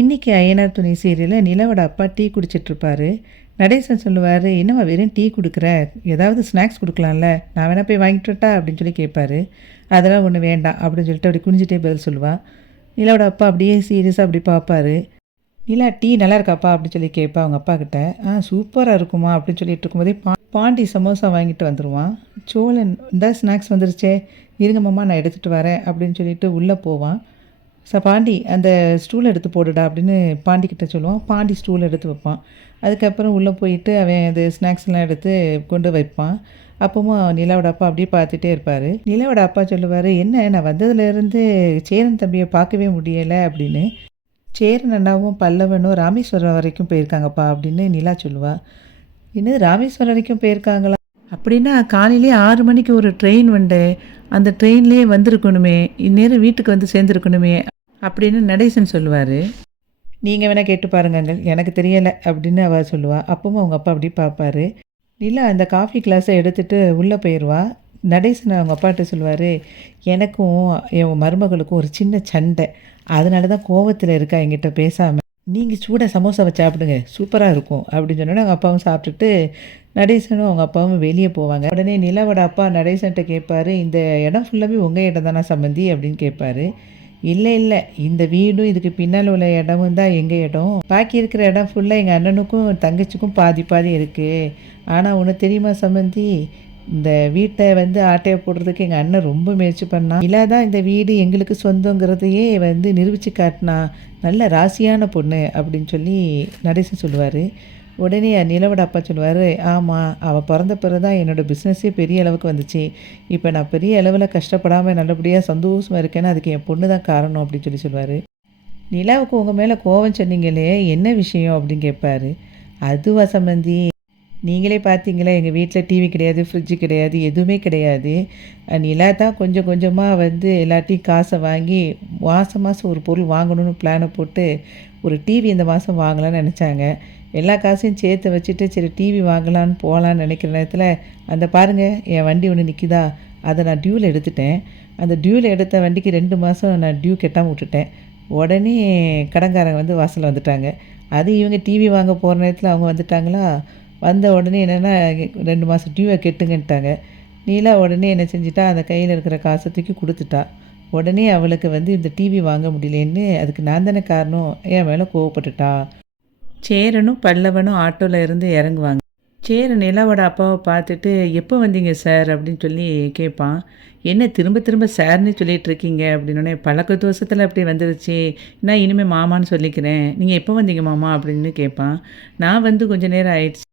இன்றைக்கி ஐயனார் துணை சீரியலில் நிலாவோட அப்பா டீ குடிச்சிட்ருப்பாரு. நடேசன் சொல்லுவார், என்னம்மா வெறும் டீ கொடுக்குற, ஏதாவது ஸ்நாக்ஸ் கொடுக்கலாம்ல, நான் வேணா போய் வாங்கிட்டு வரட்டா அப்படின்னு சொல்லி கேட்பாரு. அதெல்லாம் ஒன்றும் வேண்டாம் அப்படின்னு சொல்லிட்டு அப்படி குனிஞ்சிட்டே பதில் சொல்லுவாள். நிலாவோட அப்பா அப்படியே சீரியஸாக அப்படி பார்ப்பாரு. நிலா டீ நல்லா இருக்காப்பா அப்படின்னு சொல்லி கேட்பா அவங்க அப்பா கிட்ட. சூப்பராக இருக்குமா அப்படின்னு சொல்லிட்டு இருக்கும்போதே பாண்டி சமோசா வாங்கிட்டு வந்துடுவான். சோழன் இந்த ஸ்நாக்ஸ் வந்துருச்சே, இருங்க மாமா நான் எடுத்துகிட்டு வரேன் அப்படின்னு சொல்லிட்டு உள்ளே போவான். பாண்டி அந்த ஸ்டூல் எடுத்து போடுடா அப்படின்னு பாண்டிக்கிட்ட சொல்லுவான். பாண்டி ஸ்டூல் எடுத்து வைப்பான். அதுக்கப்புறம் உள்ளே போயிட்டு அவன் அது ஸ்நாக்ஸ்லாம் எடுத்து கொண்டு வைப்பான். அப்பவும் நிலாவோட அப்பா அப்படியே பார்த்துட்டே இருப்பார். நிலாவோட அப்பா சொல்லுவார், என்ன நான் வந்ததுலேருந்து சேரன் தம்பியை பார்க்கவே முடியலை அப்படின்னு. சேரன் அண்ணாவும் பல்லவனும் ராமேஸ்வரம் வரைக்கும் போயிருக்காங்கப்பா அப்படின்னு நிலா சொல்லுவாள். இன்னும் ராமேஸ்வரம் வரைக்கும் போயிருக்காங்களா அப்படின்னா காலையிலே 6 மணிக்கு ஒரு ட்ரெயின் வந்து அந்த ட்ரெயின்லேயே வந்திருக்கணுமே, இந்நேரம் வீட்டுக்கு வந்து சேர்ந்துருக்கணுமே அப்படின்னு நடேசன் சொல்லுவார். நீங்கள் வேணால் கேட்டு பாருங்கங்கள், எனக்கு தெரியலை அப்படின்னு அவள் சொல்லுவாள். அப்பவும் அவங்க அப்பா அப்படி பார்ப்பாரு. நிலா அந்த காஃபி கிளாஸை எடுத்துகிட்டு உள்ளே போயிடுவா. நடேசன் அவங்க அப்பாட்ட சொல்லுவார், எனக்கும் என் மருமகளுக்கும் ஒரு சின்ன சண்டை, அதனால தான் கோவத்தில் இருக்கா என்கிட்ட பேசாமல். நீங்கள் சூடாக சமோசா வச்சு சாப்பிடுங்க, சூப்பராக இருக்கும் அப்படின்னு சொன்னோன்னே அவங்க அப்பாவும் சாப்பிட்டுட்டு நடேசனும் அவங்க அப்பாவும் வெளியே போவாங்க. உடனே நிலாவோட அப்பா நடேசன்கிட்ட கேட்பாரு, இந்த இடம் ஃபுல்லாகவே உங்கள் இடம் தானே சம்மந்தி அப்படின்னு கேட்பாரு. இல்லை இல்லை, இந்த வீடும் இதுக்கு பின்னால் உள்ள இடமும் தான் எங்கள் இடம், பாக்கி இருக்கிற இடம் ஃபுல்லாக எங்கள் அண்ணனுக்கும் தங்கச்சிக்கும் பாதி பாதி இருக்குது. ஆனால் ஒன்று தெரியுமா சம்மந்தி, இந்த வீட்டை வந்து ஆட்டையை போடுறதுக்கு எங்கள் அண்ணன் ரொம்ப முயற்சி பண்ணான். இல்லை தான் இந்த வீடு எங்களுக்கு சொந்தங்கிறதையே வந்து நிரூபித்து காட்டினா, நல்ல ராசியான பொண்ணு அப்படின்னு சொல்லி நடேசன் சொல்லுவார். உடனே நிலவோட அப்பா சொல்லுவார், ஆமாம் அவள் பிறந்த பிறகு தான் என்னோடய பிஸ்னஸே பெரிய அளவுக்கு வந்துச்சு. இப்போ நான் பெரிய அளவில் கஷ்டப்படாமல் நல்லபடியாக சந்தோஷமாக இருக்கேன்னா அதுக்கு என் பொண்ணு தான் காரணம் அப்படின்னு சொல்லி சொல்லுவார். நிலாவுக்கு உங்கள் மேலே கோவம் சொன்னீங்களே, என்ன விஷயம் அப்படின்னு கேட்பாரு. அதுவா சம்பந்தி, நீங்களே பார்த்தீங்களா எங்கள் வீட்டில் டிவி கிடையாது, ஃப்ரிட்ஜு கிடையாது, எதுவுமே கிடையாது. நிலா தான் கொஞ்சம் கொஞ்சமாக வந்து எல்லாத்தையும் காசை வாங்கி மாதம் மாதம் ஒரு பொருள் வாங்கணும்னு பிளானை போட்டு ஒரு டிவி இந்த மாதம் வாங்கலாம்னு நினச்சாங்க. எல்லா காசையும் சேர்த்து வச்சுட்டு சரி டிவி வாங்கலான்னு போகலான்னு நினைக்கிற நேரத்தில் அந்த பாருங்கள் என் வண்டி ஒன்று நிற்கிதா, அதை நான் டியூவில் எடுத்துட்டேன். அந்த டியூவில் எடுத்த வண்டிக்கு 2 மாதம் நான் டியூ கட்டாமல் விட்டுட்டேன். உடனே கடன்காரங்க வந்து வாசலில் வந்துட்டாங்க. அது இவங்க டிவி வாங்க போகிற நேரத்தில் அவங்க வந்துட்டாங்களா, வந்த உடனே என்னென்னா 2 மாதம் டியூவை கெட்டுங்கன்ட்டாங்க. நீலா உடனே என்ன செஞ்சிட்டா, அந்த கையில் இருக்கிற காசை தூக்கி கொடுத்துட்டா. உடனே அவளுக்கு வந்து இந்த டிவி வாங்க முடியலேன்னு அதுக்கு நான் தானே காரணம், என் மேலே கோவப்பட்டுட்டா. சேரனும் பல்லவனும் ஆட்டோவில் இருந்து இறங்குவாங்க. சேரன் நிலாவோட அப்பாவை பார்த்துட்டு, எப்போ வந்தீங்க சார் அப்படின்னு சொல்லி கேட்பான். என்ன திரும்ப திரும்ப சார்னு சொல்லிகிட்டு இருக்கீங்க அப்படின்னோடனே, பழக்க தோசத்தில் அப்படி வந்துருச்சு, நான் இனிமேல் மாமான்னு சொல்லிக்கிறேன், நீங்கள் எப்போ வந்தீங்க மாமா அப்படின்னு கேட்பான். நான் வந்து கொஞ்சம் நேரம் ஆயிடுச்சு,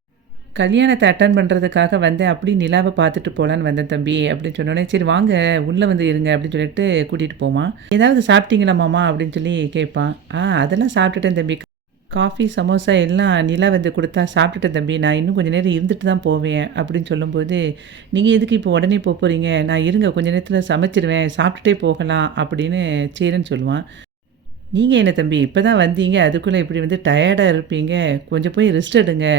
கல்யாணத்தை அட்டன் பண்ணுறதுக்காக வந்தேன், அப்படி நிலாவை பார்த்துட்டு போகலான்னு வந்தேன் தம்பி அப்படின்னு சொன்னோடனே, சரி வாங்க உள்ளே வந்து இருங்க அப்படின்னு சொல்லிட்டு கூட்டிகிட்டு போவான். ஏதாவது சாப்பிட்டீங்களா மாமா அப்படின்னு சொல்லி கேட்பான். அதெல்லாம் சாப்பிட்டுட்டேன் தம்பி, காஃபி சமோசா எல்லாம் நிலா வந்து கொடுத்தா சாப்பிட்டுட்டேன் தம்பி, நான் இன்னும் கொஞ்சம் நேரம் இருந்துட்டு தான் போவேன் அப்படின்னு சொல்லும்போது, நீங்கள் எதுக்கு இப்போ உடனே போகிறீங்க, நான் இருங்க கொஞ்சம் நேரத்தில் சமைச்சிருவேன், சாப்பிட்டுட்டே போகலாம் அப்படின்னு சேரன்னு சொல்லுவான். நீங்கள் என்ன தம்பி இப்போ தான் வந்தீங்க, அதுக்குள்ளே இப்படி வந்து டயர்டாக இருப்பீங்க, கொஞ்சம் போய் ரெஸ்ட் எடுங்க.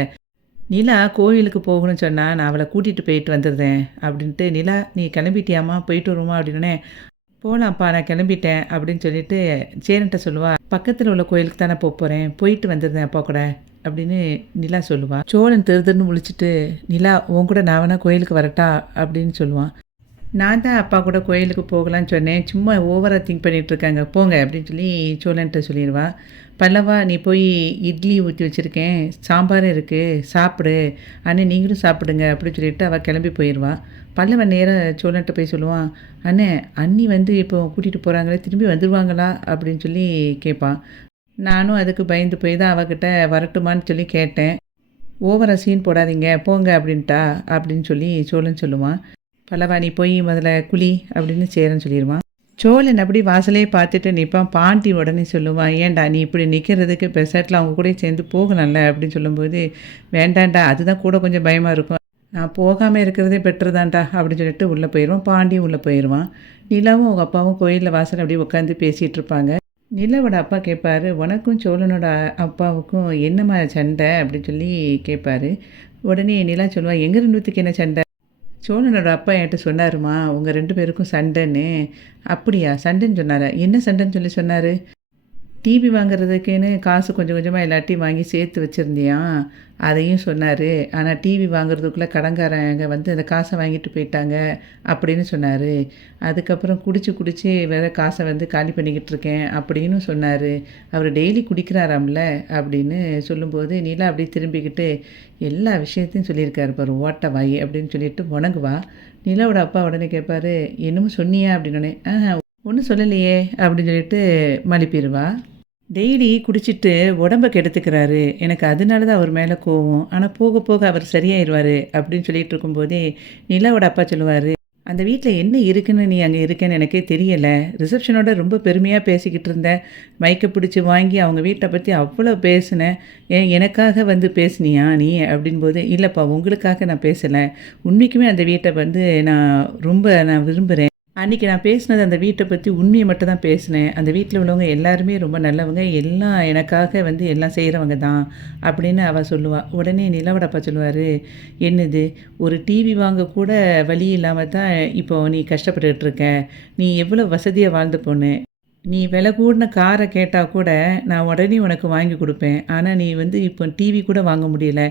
நிலா கோவிலுக்கு போகணும்னு சொன்னால் நான் அவளை கூட்டிகிட்டு போயிட்டு வந்துடுறேன் அப்படின்ட்டு, நிலா நீ கிளம்பிட்டியாம்மா போயிட்டு வருமா அப்படின்னே, போகலாம்ப்பா நான் கிளம்பிட்டேன் அப்படின்னு சொல்லிட்டு சேரன்ட்ட சொல்லுவா. பக்கத்தில் உள்ள கோயிலுக்கு தானே போகிறேன், போயிட்டு வந்துடுறேன் அப்பா கூட அப்படின்னு நிலா சொல்லுவாள். சோழன் திருதுன்னு முழிச்சிட்டு, நிலா உன் கூட நான் வேணா கோயிலுக்கு வரட்டா அப்படின்னு சொல்லுவான். நான் தான் அப்பா கூட கோயிலுக்கு போகலான்னு சொன்னேன், சும்மா ஓவராக திங்க் பண்ணிகிட்ருக்காங்க, போங்க அப்படின்னு சொல்லி சோழன்ட்ட சொல்லிடுவா. பல்லவா நீ போய் இட்லி ஊற்றி வச்சுருக்கேன், சாம்பாரும் இருக்குது, சாப்பிடு, அண்ணே நீங்களும் சாப்பிடுங்க அப்படின்னு சொல்லிட்டு அவள் கிளம்பி போயிடுவாள். பல்லவன் நேராக சோழன்ட்ட போய் சொல்லுவான், அண்ணே அண்ணி வந்து இப்போ கூட்டிகிட்டு போகிறாங்களே, திரும்பி வந்துடுவாங்களா அப்படின்னு சொல்லி கேட்பான். நானும் அதுக்கு பயந்து போய் தான் அவகிட்ட வரட்டுமான்னு சொல்லி கேட்டேன். ஓவரா சீன் போடாதீங்க போங்க அப்படின்ட்டா அப்படின்னு சொல்லி சோழன் சொல்லுவான். பல்லவா நீ போய் முதல்ல குழி அப்படின்னு சேரன்னு சொல்லிடுவான். சோழன் அப்படி வாசலே பார்த்துட்டு நிற்பான். பாண்டி உடனே சொல்லுவான், ஏன்டா நீ இப்படி நிற்கிறதுக்கு பெசட்டில் அவங்க கூட சேர்ந்து போகலாம்ல அப்படின்னு சொல்லும்போது, வேண்டாண்டா அதுதான் கூட கொஞ்சம் பயமாக இருக்கும், நான் போகாமல் இருக்கிறதே பெட்டர் தான்டா அப்படின்னு சொல்லிட்டு உள்ளே போயிடுவான். பாண்டியும் உள்ளே போயிடுவான். நிலாவும் அவங்க அப்பாவும் கோயிலில் வாசல் அப்படியே உட்காந்து பேசிகிட்டு இருப்பாங்க. நிலாவோட அப்பா கேட்பாரு, உனக்கும் சோழனோட அப்பாவுக்கும் என்னம்மா சண்டை அப்படின்னு சொல்லி கேட்பாரு. உடனே நிலா சொல்லுவா, எங்கள் 2 என்ன சண்டை, சோழனோட அப்பா என்கிட்ட சொன்னாருமா உங்கள் 2 பேருக்கும் சண்டைன்னு. அப்படியா, சண்டைன்னு சொன்னாரா, என்ன சண்டைன்னு சொல்லி சொன்னார், டிவி வாங்குறதுக்குன்னு காசு கொஞ்சம் கொஞ்சமாக எல்லாத்தையும் வாங்கி சேர்த்து வச்சுருந்தியாம். அதையும் சொன்னார். ஆனால் டிவி வாங்குறதுக்குள்ளே கடன்காரங்க வந்து அந்த காசை வாங்கிட்டு போயிட்டாங்க அப்படின்னு சொன்னார். அதுக்கப்புறம் குடிச்சு குடிச்சு வேற காசை வந்து காலி பண்ணிக்கிட்டு இருக்கேன் அப்படின்னு சொன்னார். அவர் டெய்லி குடிக்கிறாராம்ல அப்படின்னு சொல்லும்போது நிலா அப்படியே திரும்பிக்கிட்டு எல்லா விஷயத்தையும் சொல்லியிருக்காரு பாரு ஓட்ட வாய் அப்படின்னு சொல்லிட்டு முணங்குவா. நிலாவோட அப்பா உடனே கேட்பாரு, என்னமோ சொன்னியா அப்படின்னோடனே, ஒன்றும் சொல்லலையே அப்படின்னு சொல்லிட்டு மழுப்பிடுவா. டெய்லி குடிச்சிட்டு உடம்ப கெடுத்துக்கிறாரு. எனக்கு அதனால தான் அவர் மேலே கோவம். ஆனால் போக போக அவர் சரியாயிருவார் அப்படின்னு சொல்லிட்டு இருக்கும்போதே நிலாவோட அப்பா சொல்லுவார், அந்த வீட்டில் என்ன இருக்குன்னு நீ அங்கே இருக்கேன்னு எனக்கே தெரியலை. ரிசப்ஷனோட ரொம்ப பெருமையாக பேசிக்கிட்டு இருந்த, மைக்கை பிடிச்சி வாங்கி அவங்க வீட்டை பற்றி அவ்வளோ பேசினேன். எனக்காக வந்து பேசுனியா நீ அப்படின்போது, இல்லைப்பா உங்களுக்காக நான் பேசலை, உண்மைக்குமே அந்த வீட்டை வந்து நான் விரும்புகிறேன். அன்றைக்கி நான் பேசினது அந்த வீட்டை பற்றி உண்மையை மட்டும் தான் பேசினேன். அந்த வீட்டில் உள்ளவங்க எல்லாருமே ரொம்ப நல்லவங்க, எல்லாம் எனக்காக வந்து எல்லாம் செய்கிறவங்க தான் அப்படின்னு அவள் சொல்லுவாள். உடனே நிலவோட அப்பா சொல்லுவார், என்னது ஒரு டிவி வாங்க கூட வழி இல்லாமல் தான் இப்போ நீ கஷ்டப்பட்டுட்டு இருக்க. நீ எவ்வளோ வசதியாக வாழ்ந்த பொண்ணு. நீ விலை கூடின காரை கேட்டால் கூட நான் உடனே உனக்கு வாங்கி கொடுப்பேன். ஆனால் நீ வந்து இப்போ டிவி கூட வாங்க முடியல.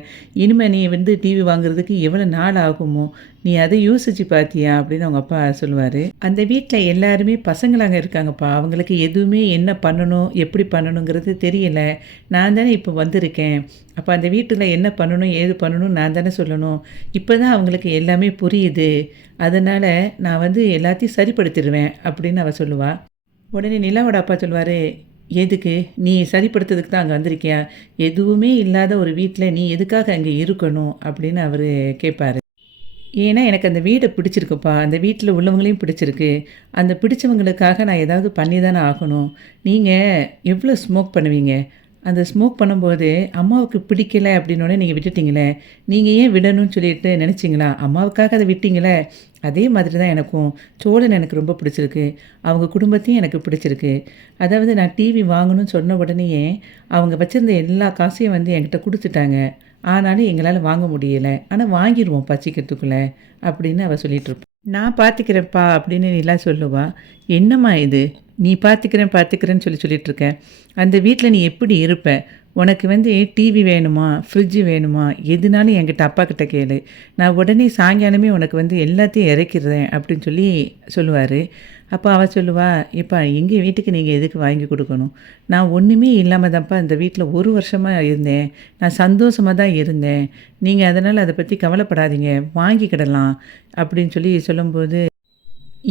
இனிமேல் நீ வந்து டிவி வாங்குறதுக்கு எவ்வளோ நாள் ஆகுமோ, நீ அதை யோசித்து பார்த்தியா அப்படின்னு அவங்க அப்பா சொல்லுவார். அந்த வீட்டில் எல்லாருமே பசங்களாங்க இருக்காங்கப்பா. அவங்களுக்கு எதுவுமே என்ன பண்ணணும் எப்படி பண்ணணுங்கிறது தெரியலை. நான் தானே இப்போ வந்திருக்கேன். அப்போ அந்த வீட்டில் என்ன பண்ணணும் ஏது பண்ணணும் நான் தானே சொல்லணும். இப்போ தான் அவங்களுக்கு எல்லாமே புரியுது. அதனால் நான் வந்து எல்லாத்தையும் சரிப்படுத்திடுவேன் அப்படின்னு அவள் சொல்லுவாள். உடனே நிலாவோட அப்பா சொல்லுவார், எதுக்கு நீ சரிப்படுத்துறதுக்கு தான் அங்கே வந்திருக்கியா? எதுவுமே இல்லாத ஒரு வீட்டில் நீ எதுக்காக அங்கே இருக்கணும் அப்படின்னு அவர் கேட்பார். ஏன்னா எனக்கு அந்த வீடை பிடிச்சிருக்குப்பா, அந்த வீட்டில் உள்ளவங்களையும் பிடிச்சிருக்கு. அந்த பிடிச்சவங்களுக்காக நான் ஏதாவது பண்ணி தானே ஆகணும். நீங்கள் எவ்வளோ ஸ்மோக் பண்ணுவீங்க? அந்த ஸ்மோக் பண்ணும்போது அம்மாவுக்கு பிடிக்கலை அப்படின்னோடனே நீங்கள் விட்டுட்டீங்களே, நீங்கள் ஏன் விடணும்னு சொல்லிட்டு நினச்சிங்களா? அம்மாவுக்காக அதை விட்டீங்களே. அதே மாதிரி தான் எனக்கும் சோழன் எனக்கு ரொம்ப பிடிச்சிருக்கு. அவங்க குடும்பத்தையும் எனக்கு பிடிச்சிருக்கு. அதாவது நான் டிவி வாங்கணும்னு சொன்ன உடனேயே அவங்க வச்சுருந்த எல்லா காசையும் வந்து என்கிட்ட கொடுத்துட்டாங்க. ஆனாலும் எங்களால் வாங்க முடியலை. ஆனால் வாங்கிடுவோம் பச்சிக்கிறதுக்குள்ளே அப்படின்னு அவள் சொல்லிகிட்ருப்பாள். நான் பார்த்துக்கிறேன்ப்பா அப்படின்னு நிலா சொல்லுவா. என்னம்மா இது, நீ பார்த்துக்கிறேன்னு சொல்லிகிட்ருக்கேன். அந்த வீட்டில் நீ எப்படி இருப்ப? உனக்கு வந்து டிவி வேணுமா, ஃப்ரிட்ஜு வேணுமா, எதுனாலும் என்கிட்ட அப்பா கிட்ட கேளு. நான் உடனே சாயங்காலமே உனக்கு வந்து எல்லாத்தையும் இறக்கிடுறேன் அப்படின்னு சொல்லுவார். அப்போ அவள் சொல்லுவா, எப்பா எங்கள் வீட்டுக்கு நீங்கள் எதுக்கு வாங்கி கொடுக்கணும்? நான் ஒன்றுமே இல்லாமல் தான்ப்பா இந்த வீட்டில் 1 வருஷமாக இருந்தேன். நான் சந்தோஷமாக தான் இருந்தேன். நீங்கள் அதனால் அதை பற்றி கவலைப்படாதீங்க, வாங்கிக்கிடலாம் அப்படின்னு சொல்லும்போது,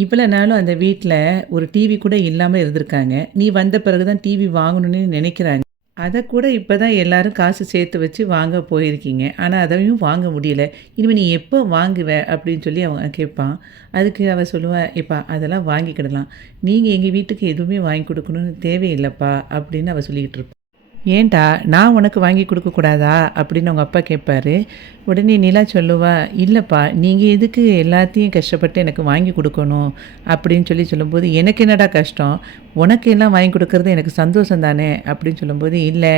இவ்வளோ நாளும் அந்த வீட்டில் ஒரு டிவி கூட இல்லாமல் இருந்திருக்காங்க. நீ வந்த பிறகு தான் டிவி வாங்கணும்னு நினைக்கிறாங்க. அதை கூட இப்போ தான் எல்லோரும் காசு சேர்த்து வச்சு வாங்க போயிருக்கீங்க. ஆனால் அதையும் வாங்க முடியல. இனிமேல் நீ எப்போ வாங்குவ அப்படின்னு அவன் கேட்பான். அதுக்கு அவள் சொல்லுவா, எப்பா அதெல்லாம் வாங்கிக்கிடலாம். நீங்கள் எங்கள் வீட்டுக்கு எதுவுமே வாங்கி கொடுக்கணும்னு தேவையில்லைப்பா அப்படின்னு அவள் சொல்லிக்கிட்டு இருப்பாள். ஏன்டா நான் உனக்கு வாங்கி கொடுக்கக்கூடாதா அப்படின்னு அவங்க அப்பா கேட்பாரு. உடனே நிலா சொல்லுவா, இல்லைப்பா நீங்கள் எதுக்கு எல்லாத்தையும் கஷ்டப்பட்டு எனக்கு வாங்கி கொடுக்கணும் அப்படின்னு சொல்லும்போது, எனக்கு என்னடா கஷ்டம், உனக்கு எல்லாம் வாங்கி கொடுக்குறது எனக்கு சந்தோஷம் தானே அப்படின்னு சொல்லும்போது, இல்லை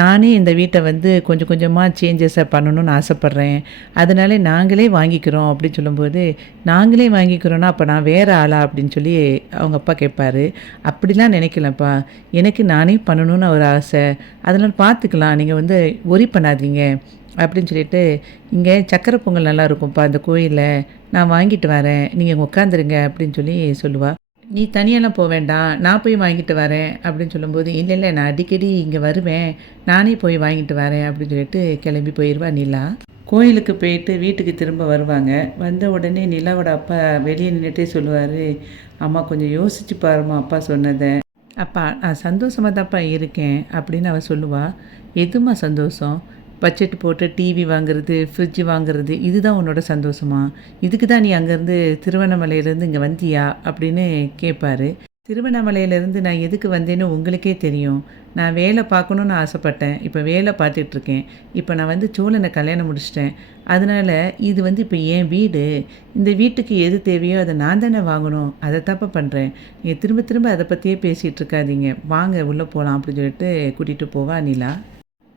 நானே இந்த வீட்டை வந்து கொஞ்சம் கொஞ்சமாக சேஞ்சஸை பண்ணணும்னு ஆசைப்பட்றேன், அதனால நாங்களே வாங்கிக்கிறோம் அப்படின்னு சொல்லும்போது, நாங்களே வாங்கிக்கிறோன்னா அப்போ நான் வேறு ஆளா அப்படின்னு அவங்க அப்பா கேட்பாரு. அப்படிலாம் நினைக்கலப்பா, எனக்கு நானே பண்ணணும்னு ஒரு ஆசை, அதனால் பார்த்துக்கலாம், நீங்கள் வந்து ஒரி பண்ணாதீங்க அப்படின்னு இங்கே சக்கரை பொங்கல் நல்லா இருக்கும்ப்பா அந்த கோயிலில், நான் வாங்கிட்டு வரேன், நீங்கள் உட்காந்துருங்க அப்படின்னு சொல்லுவாள். நீ தனியெல்லாம் போக வேண்டாம், நான் போய் வாங்கிட்டு வரேன் அப்படின்னு சொல்லும்போது, இல்லை நான் அடிக்கடி இங்கே வருவேன், நானே போய் வாங்கிட்டு வரேன் அப்படின்னு கிளம்பி போயிடுவா நிலா. கோயிலுக்கு போயிட்டு வீட்டுக்கு திரும்ப வருவாங்க. வந்த உடனே நிலாவோட அப்பா வெளியே நின்றுட்டே சொல்லுவார், அம்மா கொஞ்சம் யோசிச்சு பாருமா அப்பா சொன்னதை. அப்பா நான் சந்தோஷமாக தான்ப்பா இருக்கேன் அப்படின்னு அவள் சொல்லுவாள். எதுமா சந்தோஷம்? பட்ஜெட் போட்டு டிவி வாங்குறது, ஃப்ரிட்ஜு வாங்குறது, இதுதான் உன்னோட சந்தோஷமா? இதுக்கு தான் நீ அங்கேருந்து திருவண்ணாமலையிலேருந்து இங்கே வந்தியா அப்படின்னு கேட்பாரு. திருவண்ணாமலையிலேருந்து நான் எதுக்கு வந்தேன்னு உங்களுக்கே தெரியும். நான் வேலை பார்க்கணுன்னு ஆசைப்பட்டேன், இப்போ வேலை பார்த்துட்ருக்கேன். இப்போ நான் வந்து சோழனை கல்யாணம் முடிச்சிட்டேன். அதனால் இது வந்து இப்போ என் வீடு, இந்த வீட்டுக்கு எது தேவையோ அதை நான் தானே வாங்கணும், அதை தப்ப பண்ணுறேன். நீங்கள் திரும்ப திரும்ப அதை பற்றியே பேசிகிட்டு இருக்காதீங்க, வாங்க உள்ளே போகலாம் அப்படின்னு கூட்டிகிட்டு போவா நிலா.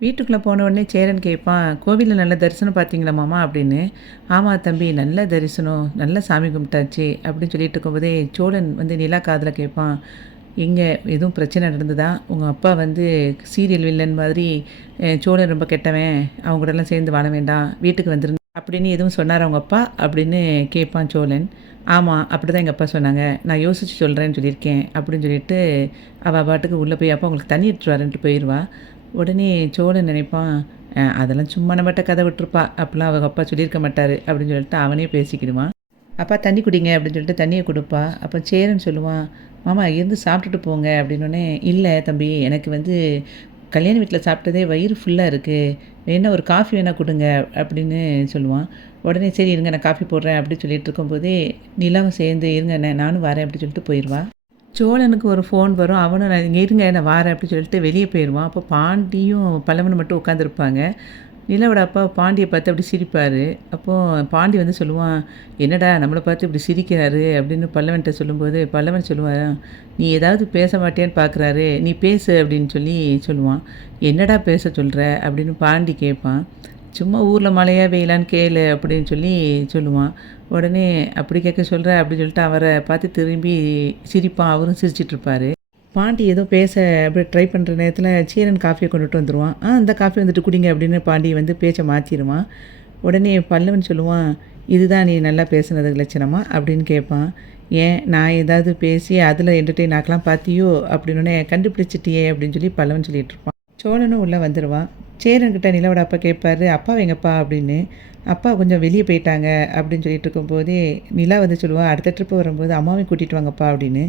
வீட்டுக்குள்ளே போன உடனே சேரன் கேட்பான், கோவிலில் நல்ல தரிசனம் பார்த்தீங்களா மாமா அப்படின்னு. ஆமாம் தம்பி, நல்ல தரிசனம், நல்ல சாமி கும்பிட்டாச்சு அப்படின்னு சொல்லிட்டு இருக்கும்போதே சோழன் வந்து நிலா காதில் கேட்பான், எங்கே எதுவும் பிரச்சனை நடந்ததா? உங்கள் அப்பா வந்து சீரியல் வில்லன் மாதிரி சோழன் ரொம்ப கெட்டவன், அவங்க கூடலாம் சேர்ந்து வாழ வேண்டாம், வீட்டுக்கு வந்துருங்க அப்படின்னு எதுவும் சொன்னாரா உங்கள் அப்பா? அப்படின்னு கேட்பான் சோழன். ஆமாம், அப்படி தான் எங்கள் அப்பா சொன்னாங்க. நான் யோசித்து சொல்கிறேன்னு சொல்லியிருக்கேன் அப்படின்னு சொல்லிட்டு அவள் பாட்டுக்கு உள்ளே போய் அப்பா உங்களுக்கு தண்ணி எடுத்துட்டு வரேன்ட்டு போயிடுவா. உடனே சோழன் நினைப்பான், அதெல்லாம் சும்மா நம்மகிட்ட கதை விட்டுருப்பா, அப்படிலாம் அவங்க அப்பா சொல்லியிருக்க மாட்டார் அப்படின்னு சொல்லிட்டு அவனே பேசிக்கிடுவான். அப்பா தண்ணி குடிங்க அப்படின்னு சொல்லிட்டு தண்ணியை கொடுப்பா. அப்போ சேரன் சொல்லுவான், மாமா இருந்து சாப்பிட்டுட்டு போங்க அப்படின்னோடனே, இல்லை தம்பி எனக்கு வந்து கல்யாண வீட்டில் சாப்பிட்டதே வயிறு ஃபுல்லாக இருக்குது, வேணா ஒரு காஃபி வேணால் கொடுங்க அப்படின்னு சொல்லுவான். உடனே சரி இருங்க நான் காஃபி போடுறேன் அப்படின்னு சொல்லிட்டு இருக்கும்போதே நிலாவும் சேர்ந்து இருங்க நானும் வரேன் அப்படின்னு சொல்லிட்டு போயிடுவா. சோழனுக்கு ஒரு ஃபோன் வரும். அவனும் நான் இங்கே இருங்க நான் வாரேன் அப்படின்னு சொல்லிட்டு வெளியே போயிடுவான். அப்போ பாண்டியும் பல்லவனும் மட்டும் உட்காந்துருப்பாங்க. நிலாவோட அப்பா பாண்டியை பார்த்து அப்படி சிரிப்பார். அப்போது பாண்டி வந்து சொல்லுவான், என்னடா நம்மளை பார்த்து இப்படி சிரிக்கிறாரு அப்படின்னு பல்லவன்கிட்ட சொல்லும்போது பல்லவன் சொல்லுவான், நீ ஏதாவது பேச மாட்டேன்னு பார்க்குறாரு, நீ பேசு அப்படின்னு சொல்லி சொல்லுவான். என்னடா பேச சொல்கிற அப்படின்னு பாண்டி கேட்பான். சும்மா ஊரில் மழையா வெயிலான்னு கேளு அப்படின்னு சொல்லி சொல்லுவான். உடனே அப்படி கேட்க சொல்கிற அப்படின்னு சொல்லிட்டு அவரை பார்த்து திரும்பி சிரிப்பான். அவரும் சிரிச்சிட்ருப்பார். பாண்டி ஏதோ பேச அப்படி ட்ரை பண்ணுற நேரத்தில் சீரன் காஃபியை கொண்டுட்டு வந்துடுவான். அந்த காஃபி வந்துட்டு குடிங்க அப்படின்னு பாண்டி வந்து பேச்சை மாற்றிடுவான். உடனே பல்லவன் சொல்லுவான், இதுதான் நீ நல்லா பேசுனது லட்சணமா அப்படின்னு கேட்பான். ஏன் நான் ஏதாவது பேசி அதில் என்டர்டெயின் ஆக்கலாம் பார்த்தியோ அப்படின்னே கண்டுபிடிச்சிட்டியே அப்படின்னு சொல்லி பல்லவன் சொல்லிகிட்டு இருப்பான். சோழனும் உள்ளே வந்துடுவான். சேரன்கிட்ட நிலவோட அப்பா கேட்பாரு, அப்பா எங்கப்பா அப்படின்னு. அப்பா கொஞ்சம் வெளியே போயிட்டாங்க அப்படின்னு சொல்லிட்டு இருக்கும்போதே நிலா வந்து சொல்லுவாள், அடுத்த ட்ரிப்பு வரும்போது அம்மாவையும் கூட்டிகிட்டு வாங்கப்பா அப்படின்னு.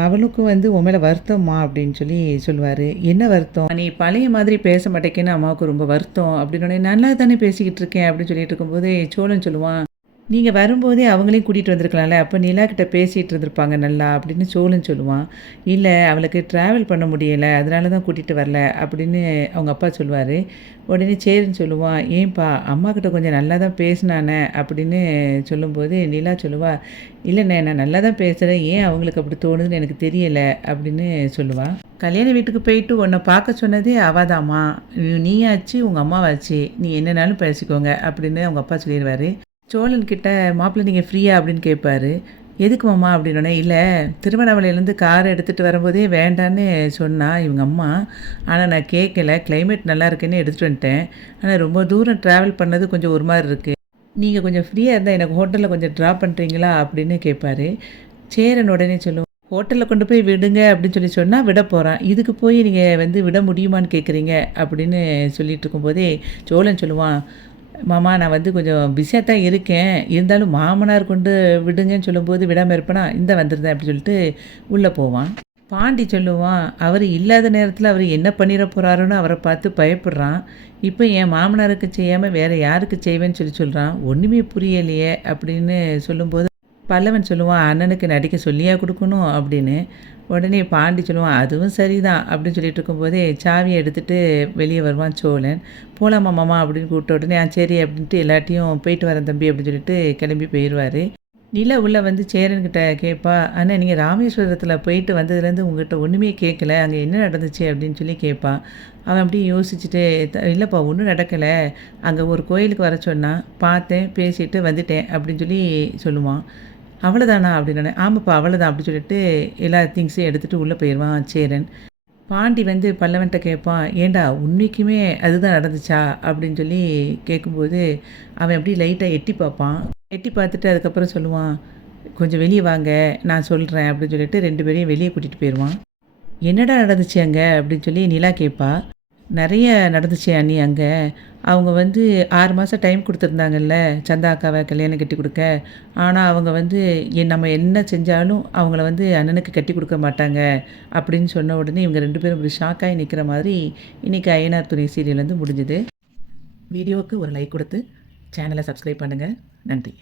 அவளுக்கும் வந்து உன் மேலே வருத்தம்மா அப்படின்னு சொல்லி சொல்லுவார். என்ன வருத்தம்? நீ பழைய மாதிரி பேச மாட்டேங்கன்னு அம்மாவுக்கு ரொம்ப வருத்தம் அப்படின்னோடனே நல்லா தானே பேசிக்கிட்டு இருக்கேன் அப்படின்னு சொல்லிட்டு இருக்கும்போதே சோழன் சொல்லுவான், நீங்கள் வரும்போதே அவங்களையும் கூட்டிகிட்டு வந்திருக்கலாம்ல, அப்போ நிலாக்கிட்ட பேசிகிட்டு இருந்திருப்பாங்க நல்லா அப்படின்னு சோழன் சொல்லுவான். இல்லை அவளுக்கு ட்ராவல் பண்ண முடியலை அதனால தான் கூட்டிகிட்டு வரல அப்படின்னு அவங்க அப்பா சொல்லுவார். உடனே சேருன்னு சொல்லுவான், ஏன்பா அம்மாக்கிட்ட கொஞ்சம் நல்லா தான் பேசினானே அப்படின்னு சொல்லும்போது நிலா சொல்லுவா, இல்லைண்ணே நான் நல்லா தான் பேசுகிறேன், ஏன் அவங்களுக்கு அப்படி தோணுதுன்னு எனக்கு தெரியலை அப்படின்னு சொல்லுவாள். கல்யாண வீட்டுக்கு போயிட்டு உன்னை பார்க்க சொன்னதே அவாதாம்மா, நீயாச்சு உங்கள் அம்மாவாச்சு, நீ என்னன்னாலும் பேசிக்கோங்க அப்படின்னு அவங்க அப்பா சொல்லிடுவார். சோழன்கிட்ட மாப்பிள்ளை நீங்கள் ஃப்ரீயா அப்படின்னு கேட்பாரு. எதுக்கு மாமா அப்படின்னோடனே, இல்லை திருவண்ணாமலையிலேருந்து காரை எடுத்துகிட்டு வரும்போதே வேண்டான்னு சொன்னால் இவங்க அம்மா, ஆனால் நான் கேட்கல, கிளைமேட் நல்லா இருக்குன்னு எடுத்துகிட்டு வந்துட்டேன், ஆனால் ரொம்ப தூரம் ட்ராவல் பண்ணது கொஞ்சம் ஒரு மாதிரி இருக்குது, நீங்கள் கொஞ்சம் ஃப்ரீயாக இருந்தால் எனக்கு ஹோட்டலில் கொஞ்சம் ட்ராப் பண்ணுறீங்களா அப்படின்னு கேட்பாரு. சேரன் உடனே சொல்லுவோம், ஹோட்டலில் கொண்டு போய் விடுங்க அப்படின்னு சொல்லி சொன்னால் விட போகிறான், இதுக்கு போய் நீங்கள் வந்து விட முடியுமான்னு கேட்குறீங்க அப்படின்னு சொல்லிட்டு இருக்கும்போதே சோழன் சொல்லுவான், மாமா நான் வந்து கொஞ்சம் பிஸியாக தான் இருக்கேன், இருந்தாலும் மாமனார் கொண்டு விடுங்கன்னு சொல்லும்போது விடாமல் இருப்பேனா, இந்த வந்துருந்தேன் அப்படி சொல்லிட்டு உள்ளே போவான். பாண்டி சொல்லுவான், அவர் இல்லாத நேரத்தில் அவர் என்ன பண்ணிட போகிறாரோன்னு அவரை பார்த்து பயப்படுறான். இப்போ என் மாமனாருக்கு செய்யாமல் வேறு யாருக்கு செய்வேன்னு சொல்கிறான், ஒன்றுமே புரியலையே அப்படின்னு சொல்லும்போது பல்லவன் சொல்லுவான், அண்ணனுக்கு நடிக்க சொல்லியா கொடுக்கணும் அப்படின்னு. உடனே பாண்டி சொல்லுவான், அதுவும் சரிதான் அப்படின்னு சொல்லிட்டு இருக்கும்போதே சாவியை எடுத்துகிட்டு வெளியே வருவான் சோழன். போகலாமா மாமா அப்படின்னு கூப்பிட்ட உடனே சரி அப்படின்ட்டு எல்லாத்தையும் போயிட்டு வரேன் தம்பி அப்படின்னு சொல்லிட்டு கிளம்பி போயிடுவார். நிலா உள்ளே வந்து சேரன்கிட்ட கேட்பா, அண்ணா நீங்கள் ராமேஸ்வரத்தில் போயிட்டு வந்ததுலேருந்து உங்கள்கிட்ட ஒன்றுமே கேட்கல, அங்கே என்ன நடந்துச்சு அப்படின்னு சொல்லி கேட்பா. அவன் அப்படியே யோசிச்சுட்டு, இல்லைப்பா ஒன்றும் நடக்கலை, அங்கே ஒரு கோயிலுக்கு வர சொன்னான், பார்த்தேன் பேசிட்டு வந்துட்டேன் அப்படின்னு சொல்லி சொல்லுவான். அவ்வளோதானா அப்படின்னு. ஆமாப்பா அவ்வளோதான் அப்படி சொல்லிட்டு எல்லா திங்ஸையும் எடுத்துகிட்டு உள்ளே போயிடுவான் சேரன். பாண்டி வந்து பல்லவன்கிட்ட கேட்பான், ஏண்டா உண்மைக்குமே அதுதான் நடந்துச்சா அப்படின்னு சொல்லி கேட்கும்போது அவன் அப்படி லைட்டாக எட்டி பார்ப்பான். எட்டி பார்த்துட்டு அதுக்கப்புறம் சொல்லுவான், கொஞ்சம் வெளியே வாங்க நான் சொல்கிறேன் அப்படின்னு சொல்லிட்டு 2 பேரையும் வெளியே கூட்டிகிட்டு போயிடுவான். என்னடா நடந்துச்சு அங்கே அப்படின்னு சொல்லி நிலா கேட்பா. நிறைய நடந்துச்சு அண்ணி அங்கே. அவங்க வந்து 6 மாதம் டைம் கொடுத்துருந்தாங்கல்ல சந்தா அக்காவை கல்யாணம் கட்டி கொடுக்க. ஆனால் அவங்க வந்து நம்ம என்ன செஞ்சாலும் அவங்கள வந்து அண்ணனுக்கு கட்டி கொடுக்க மாட்டாங்க அப்படின்னு சொன்ன உடனே இவங்க 2 பேரும் ஒரு ஷாக்காகி நிற்கிற மாதிரி இன்றைக்கி ஐயனார் துணை சீரியல் வந்து முடிஞ்சுது. வீடியோவுக்கு ஒரு லைக் கொடுத்து சேனலை சப்ஸ்கிரைப் பண்ணுங்கள். நன்றி.